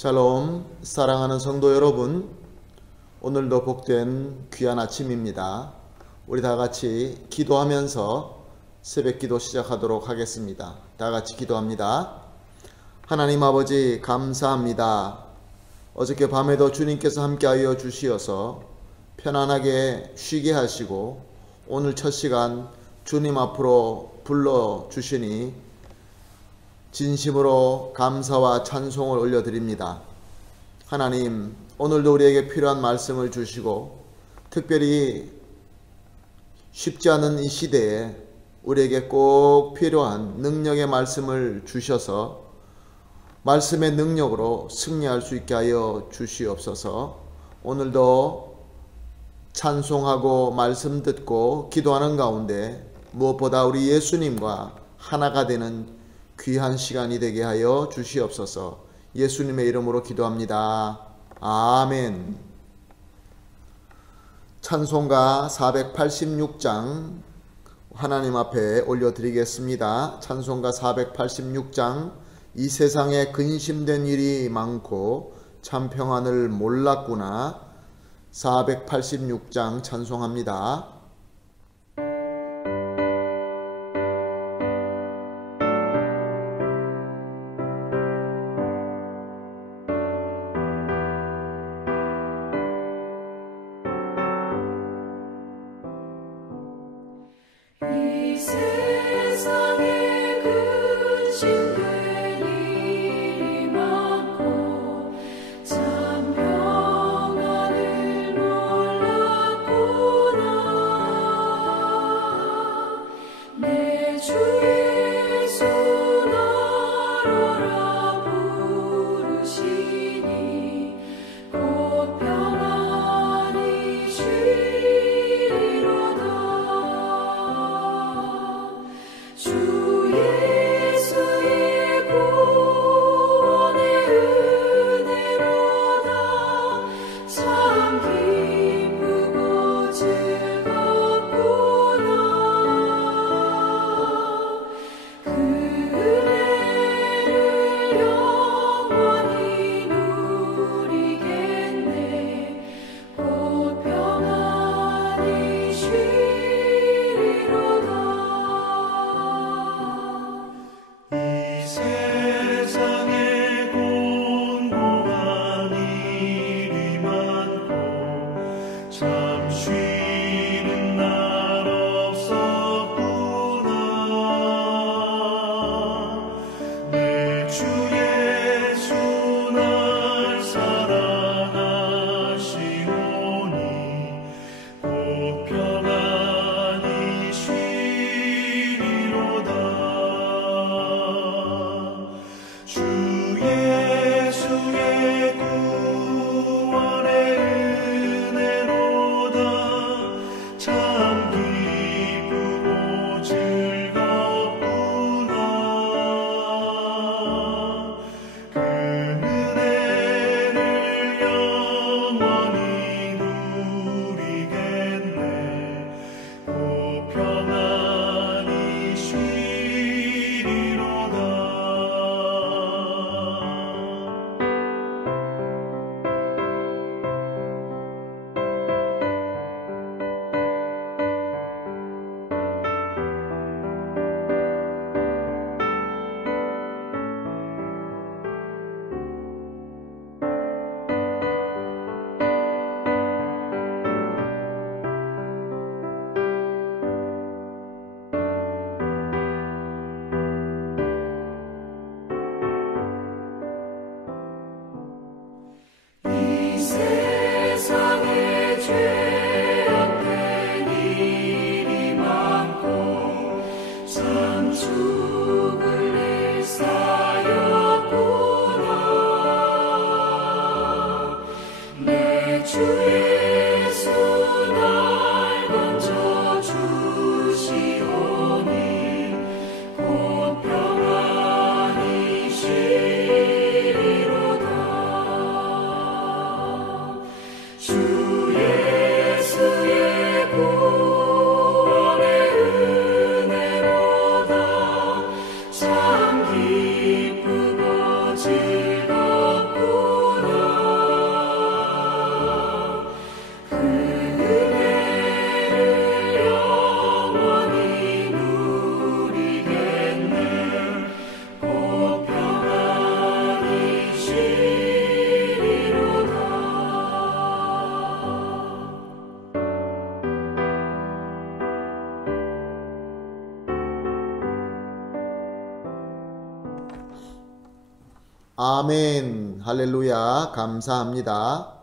샬롬, 사랑하는 성도 여러분, 오늘도 복된 귀한 아침입니다. 우리 다 같이 기도하면서 새벽 기도 시작하도록 하겠습니다. 다 같이 기도합니다. 하나님 아버지 감사합니다. 어저께 밤에도 주님께서 함께하여 주시어서 편안하게 쉬게 하시고 오늘 첫 시간 주님 앞으로 불러주시니 진심으로 감사와 찬송을 올려드립니다. 하나님, 오늘도 우리에게 필요한 말씀을 주시고 특별히 쉽지 않은 이 시대에 우리에게 꼭 필요한 능력의 말씀을 주셔서 말씀의 능력으로 승리할 수 있게 하여 주시옵소서. 오늘도 찬송하고 말씀 듣고 기도하는 가운데 무엇보다 우리 예수님과 하나가 되는 귀한 시간이 되게 하여 주시옵소서. 예수님의 이름으로 기도합니다. 아멘. 찬송가 486장 하나님 앞에 올려드리겠습니다. 찬송가 486장 이 세상에 근심된 일이 많고 참 평안을 몰랐구나. 486장 찬송합니다. 이 세상에 근심된 일이 많고 참 평안을 몰랐구나. 주 예수 날 건져 주시오니 곧 평안히 쉬리로다. 주 예수의 구원의 은혜로다. 참 기쁘고 즐겁구나. 그 은혜를 영원히 누리겠네. 곧 평안히 쉬리로다. 아멘. 할렐루야. 감사합니다.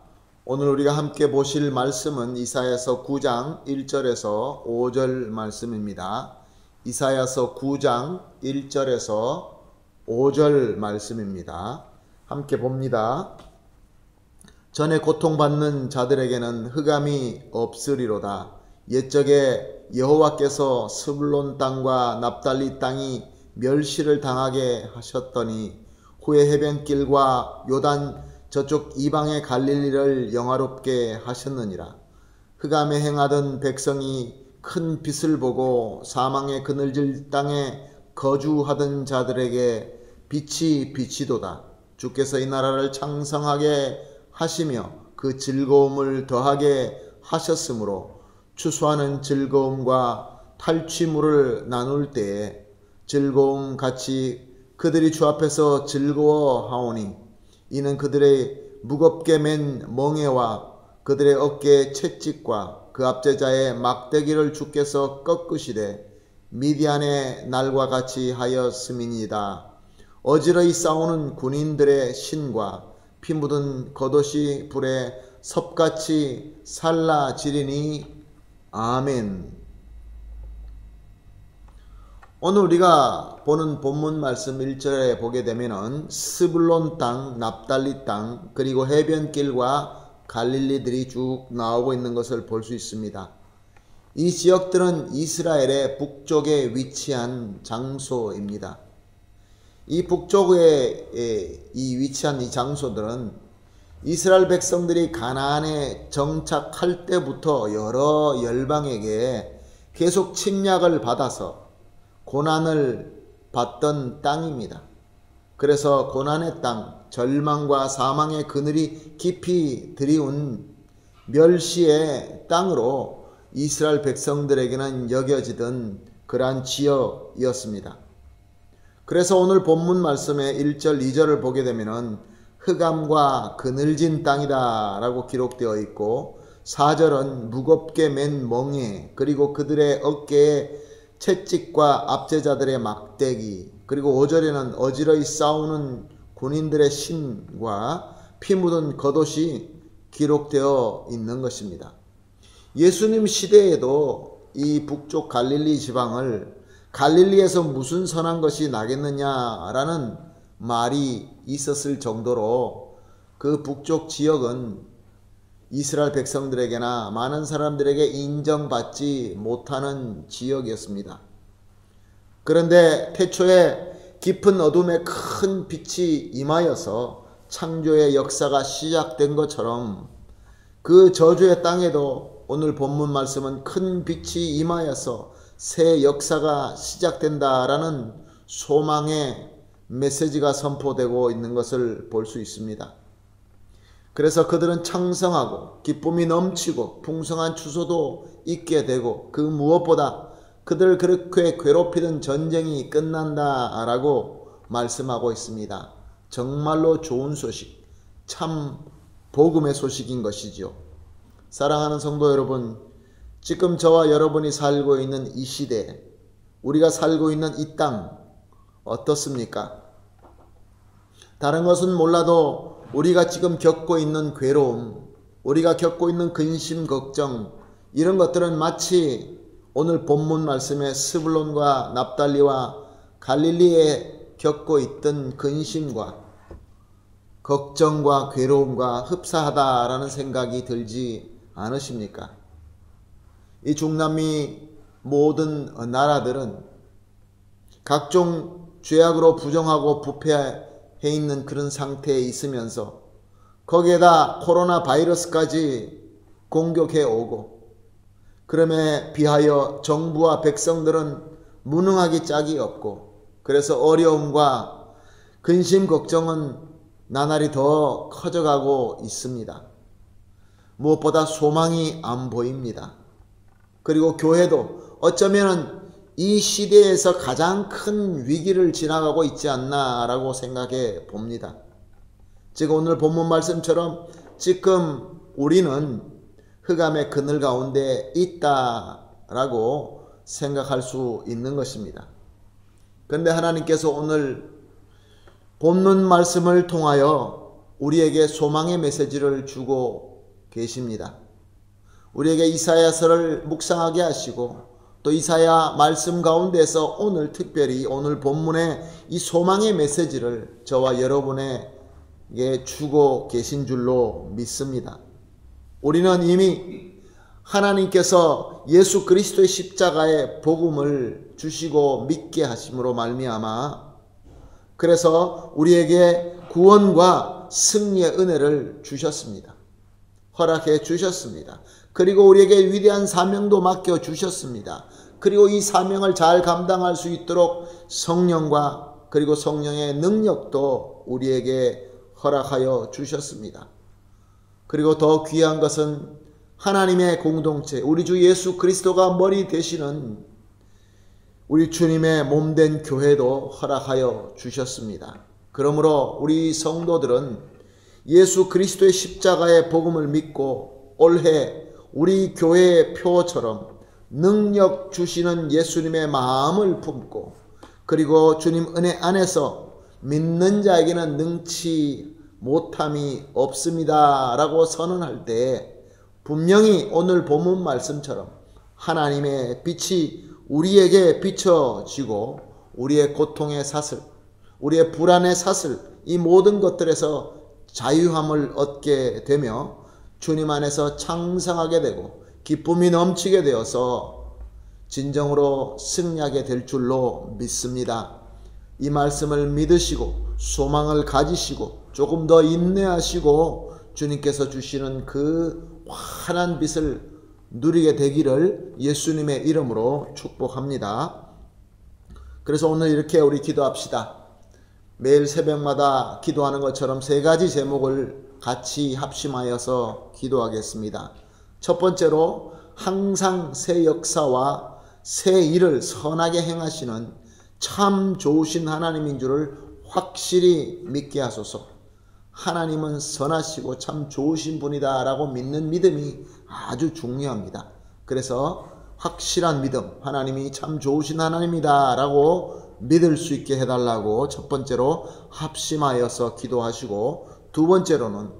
오늘 우리가 함께 보실 말씀은 이사야서 9장 1절에서 5절 말씀입니다. 이사야서 9장 1절에서 5절 말씀입니다. 함께 봅니다. 전에 고통받는 자들에게는 흑암이 없으리로다. 옛적에 여호와께서 스불론 땅과 납달리 땅이 멸시를 당하게 하셨더니 후에 해변길과 요단 저쪽 이방의 갈릴리를 영화롭게 하셨느니라. 흑암에 행하던 백성이 큰 빛을 보고 사망의 그늘질 땅에 거주하던 자들에게 빛이 비치도다. 주께서 이 나라를 창성하게 하시며 그 즐거움을 더하게 하셨으므로 추수하는 즐거움과 탈취물을 나눌 때에 즐거움 같이 그들이 주 앞에서 즐거워하오니 이는 그들의 무겁게 맨 멍에와 그들의 어깨의 채찍과 그 압제자의 막대기를 주께서 꺾으시되 미디안의 날과 같이 하였음이니이다. 어지러이 싸우는 군인들의 신과 피 묻은 겉옷이 불에 섭같이 살라지리니. 아멘. 오늘 우리가 보는 본문 말씀 1절에 보게 되면은 스불론 땅, 납달리 땅, 그리고 해변길과 갈릴리들이 쭉 나오고 있는 것을 볼 수 있습니다. 이 지역들은 이스라엘의 북쪽에 위치한 장소입니다. 이 북쪽에 위치한 이 장소들은 이스라엘 백성들이 가나안에 정착할 때부터 여러 열방에게 계속 침략을 받아서 고난을 받던 땅입니다. 그래서 고난의 땅, 절망과 사망의 그늘이 깊이 드리운 멸시의 땅으로 이스라엘 백성들에게는 여겨지던 그러한 지역이었습니다. 그래서 오늘 본문 말씀의 1절, 2절을 보게 되면 흑암과 그늘진 땅이다 라고 기록되어 있고 4절은 무겁게 맨 멍에 그리고 그들의 어깨에 채찍과 압제자들의 막대기, 그리고 5절에는 어지러이 싸우는 군인들의 신과 피 묻은 겉옷이 기록되어 있는 것입니다. 예수님 시대에도 이 북쪽 갈릴리 지방을 갈릴리에서 무슨 선한 것이 나겠느냐라는 말이 있었을 정도로 그 북쪽 지역은 이스라엘 백성들에게나 많은 사람들에게 인정받지 못하는 지역이었습니다. 그런데 태초에 깊은 어둠에 큰 빛이 임하여서 창조의 역사가 시작된 것처럼 그 저주의 땅에도 오늘 본문 말씀은 큰 빛이 임하여서 새 역사가 시작된다라는 소망의 메시지가 선포되고 있는 것을 볼 수 있습니다. 그래서 그들은 창성하고 기쁨이 넘치고 풍성한 추수도 있게 되고 그 무엇보다 그들을 그렇게 괴롭히던 전쟁이 끝난다라고 말씀하고 있습니다. 정말로 좋은 소식, 참 복음의 소식인 것이죠. 사랑하는 성도 여러분, 지금 저와 여러분이 살고 있는 이 시대, 우리가 살고 있는 이 땅 어떻습니까? 다른 것은 몰라도 우리가 지금 겪고 있는 괴로움, 우리가 겪고 있는 근심, 걱정, 이런 것들은 마치 오늘 본문 말씀의 스불론과 납달리와 갈릴리에 겪고 있던 근심과 걱정과 괴로움과 흡사하다라는 생각이 들지 않으십니까? 이 중남미 모든 나라들은 각종 죄악으로 부정하고 부패해 있는 그런 상태에 있으면서 거기에다 코로나 바이러스까지 공격해 오고, 그럼에 비하여 정부와 백성들은 무능하기 짝이 없고, 그래서 어려움과 근심 걱정은 나날이 더 커져가고 있습니다. 무엇보다 소망이 안 보입니다. 그리고 교회도 어쩌면 이 시대에서 가장 큰 위기를 지나가고 있지 않나라고 생각해 봅니다. 즉 오늘 본문 말씀처럼 지금 우리는 흑암의 그늘 가운데 있다라고 생각할 수 있는 것입니다. 그런데 하나님께서 오늘 본문 말씀을 통하여 우리에게 소망의 메시지를 주고 계십니다. 우리에게 이사야서를 묵상하게 하시고, 또 이사야 말씀 가운데서 오늘 특별히 오늘 본문의 이 소망의 메시지를 저와 여러분에게 주고 계신 줄로 믿습니다. 우리는 이미 하나님께서 예수 그리스도의 십자가의 복음을 주시고 믿게 하심으로 말미암아, 그래서 우리에게 구원과 승리의 은혜를 주셨습니다. 허락해 주셨습니다. 그리고 우리에게 위대한 사명도 맡겨 주셨습니다. 그리고 이 사명을 잘 감당할 수 있도록 성령과 그리고 성령의 능력도 우리에게 허락하여 주셨습니다. 그리고 더 귀한 것은 하나님의 공동체, 우리 주 예수 그리스도가 머리 되시는 우리 주님의 몸된 교회도 허락하여 주셨습니다. 그러므로 우리 성도들은 예수 그리스도의 십자가의 복음을 믿고 올해 우리 교회의 표처럼 능력 주시는 예수님의 마음을 품고, 그리고 주님 은혜 안에서 믿는 자에게는 능치 못함이 없습니다 라고 선언할 때, 분명히 오늘 본문 말씀처럼 하나님의 빛이 우리에게 비춰지고 우리의 고통의 사슬, 우리의 불안의 사슬, 이 모든 것들에서 자유함을 얻게 되며 주님 안에서 창성하게 되고 기쁨이 넘치게 되어서 진정으로 승리하게 될 줄로 믿습니다. 이 말씀을 믿으시고 소망을 가지시고 조금 더 인내하시고 주님께서 주시는 그 환한 빛을 누리게 되기를 예수님의 이름으로 축복합니다. 그래서 오늘 이렇게 우리 기도합시다. 매일 새벽마다 기도하는 것처럼 세 가지 제목을 같이 합심하여서 기도하겠습니다. 첫 번째로 항상 새 역사와 새 일을 선하게 행하시는 참 좋으신 하나님인 줄을 확실히 믿게 하소서. 하나님은 선하시고 참 좋으신 분이다 라고 믿는 믿음이 아주 중요합니다. 그래서 확실한 믿음, 하나님이 참 좋으신 하나님이다 라고 믿을 수 있게 해달라고 첫 번째로 합심하여서 기도하시고, 두 번째로는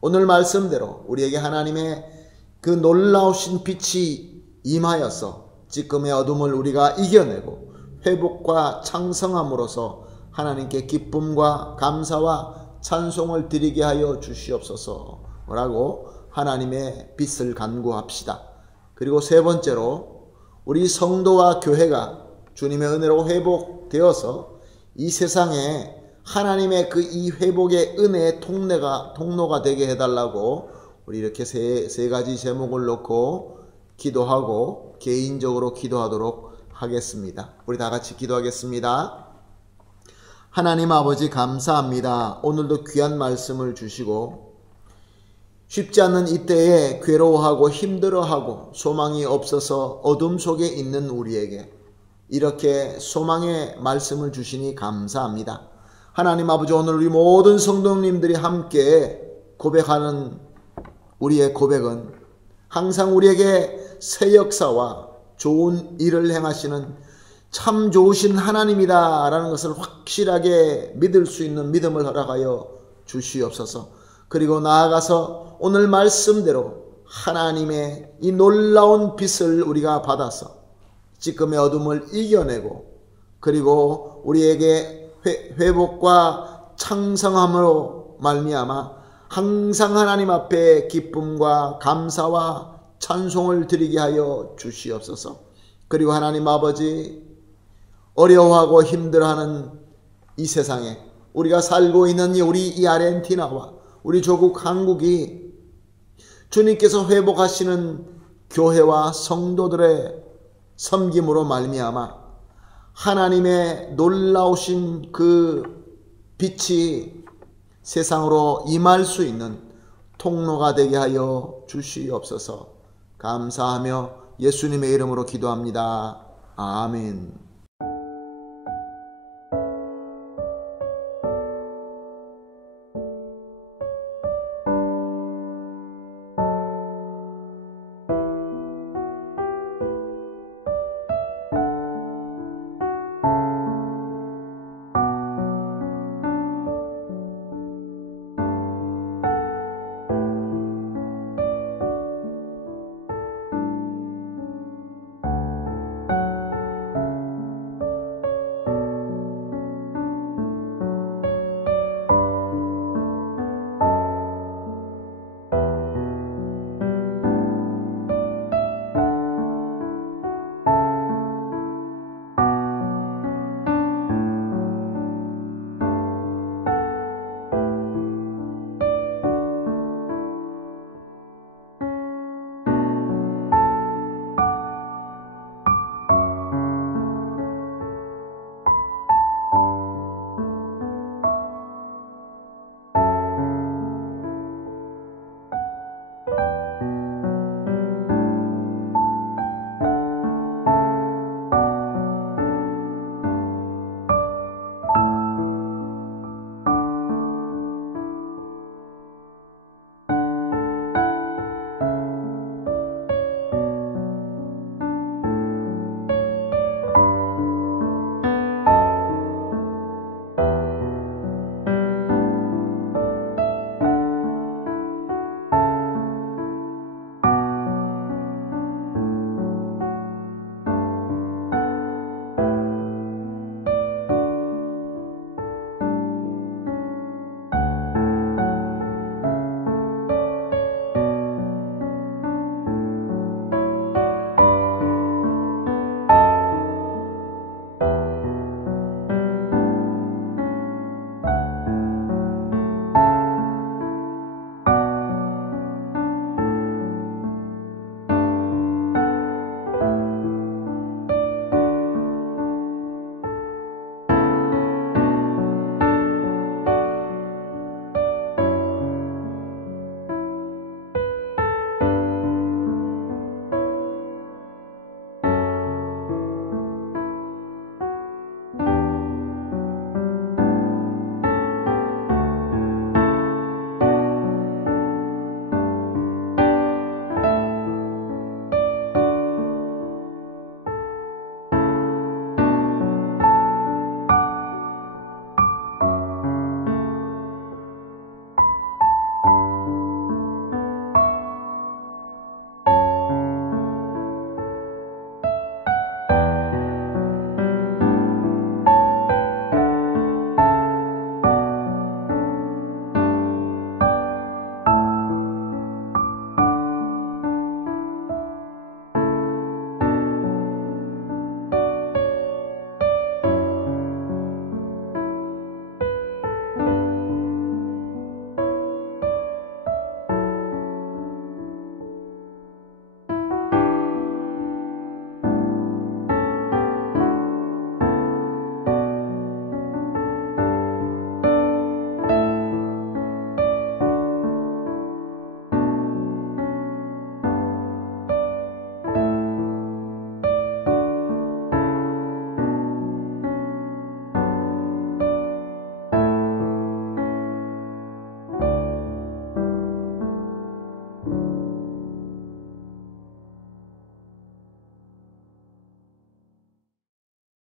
오늘 말씀대로 우리에게 하나님의 그 놀라우신 빛이 임하여서 지금의 어둠을 우리가 이겨내고 회복과 창성함으로써 하나님께 기쁨과 감사와 찬송을 드리게 하여 주시옵소서 라고 하나님의 빛을 간구합시다. 그리고 세 번째로 우리 성도와 교회가 주님의 은혜로 회복되어서 이 세상에 하나님의 그 이 회복의 은혜의 통로가 되게 해달라고 우리 이렇게 세 가지 제목을 놓고 기도하고 개인적으로 기도하도록 하겠습니다. 우리 다 같이 기도하겠습니다. 하나님 아버지 감사합니다. 오늘도 귀한 말씀을 주시고 쉽지 않은 이때에 괴로워하고 힘들어하고 소망이 없어서 어둠 속에 있는 우리에게 이렇게 소망의 말씀을 주시니 감사합니다. 하나님 아버지, 오늘 우리 모든 성도님들이 함께 고백하는 우리의 고백은 항상 우리에게 새 역사와 좋은 일을 행하시는 참 좋으신 하나님이다 라는 것을 확실하게 믿을 수 있는 믿음을 허락하여 주시옵소서. 그리고 나아가서 오늘 말씀대로 하나님의 이 놀라운 빛을 우리가 받아서 지금의 어둠을 이겨내고 그리고 우리에게 회복과 창성함으로 말미암아 항상 하나님 앞에 기쁨과 감사와 찬송을 드리게 하여 주시옵소서. 그리고 하나님 아버지, 어려워하고 힘들어하는 이 세상에 우리가 살고 있는 우리 이 아르헨티나와 우리 조국 한국이 주님께서 회복하시는 교회와 성도들의 섬김으로 말미암아 하나님의 놀라우신 그 빛이 세상으로 임할 수 있는 통로가 되게 하여 주시옵소서. 감사하며 예수님의 이름으로 기도합니다. 아멘.